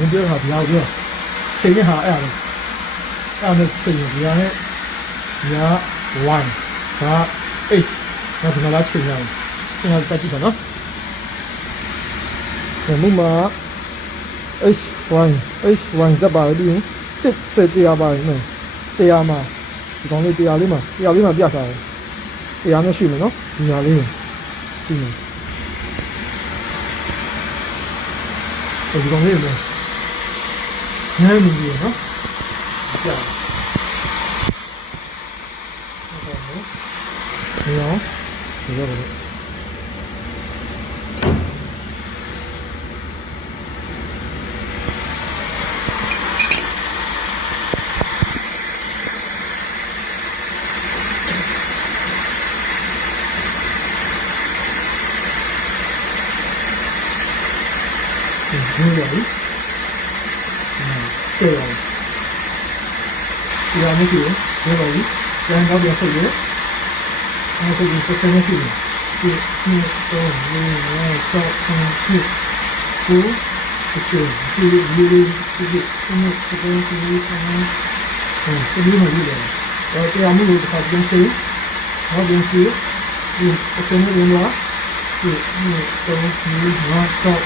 မင်းပြောတာဗျာပြောချိန်နဲ့ဟာအဲ့ဒါနဲ့ချိန်ရဗျာနဲ့ဗျာ1ဒါ8ဒါဒီမှာလာချိန်ရအောင်ချိန်ရတက်ကြည့်ပါနော်ဒီမှာH1 တက်ပါပြီတစ်စက်တရားပါနော်တရားမှာဒီကောင်လေးတရားလေးမှာပြထားတယ်တရားနဲ့ရှိမယ်နော်ဒီညာလေးကြည့်မယ်ဒီကောင်လေးလည်းညနေနေနော်ကြာဟုတ်ပါဘူးဒီရောဒီရောဒီလိုလေ对哦，ဒီဟာမရှိဘူးဘယ်လိုလဲကျန်တော့ပြန်ဆက်ရအောင်ဆိုပြီးဆက်နေရှိတယ်ဒီတော့ဒီတော့9 10 9 10ဒီဒီဒီဒီဒီမှာဒီတယ်တော့တရားမှုကိုတစ်ခါပြန်ရှင်းနောက်ပြန်ရှင်းဒီဆက်နေလို့ဒီတော့ဒီတော့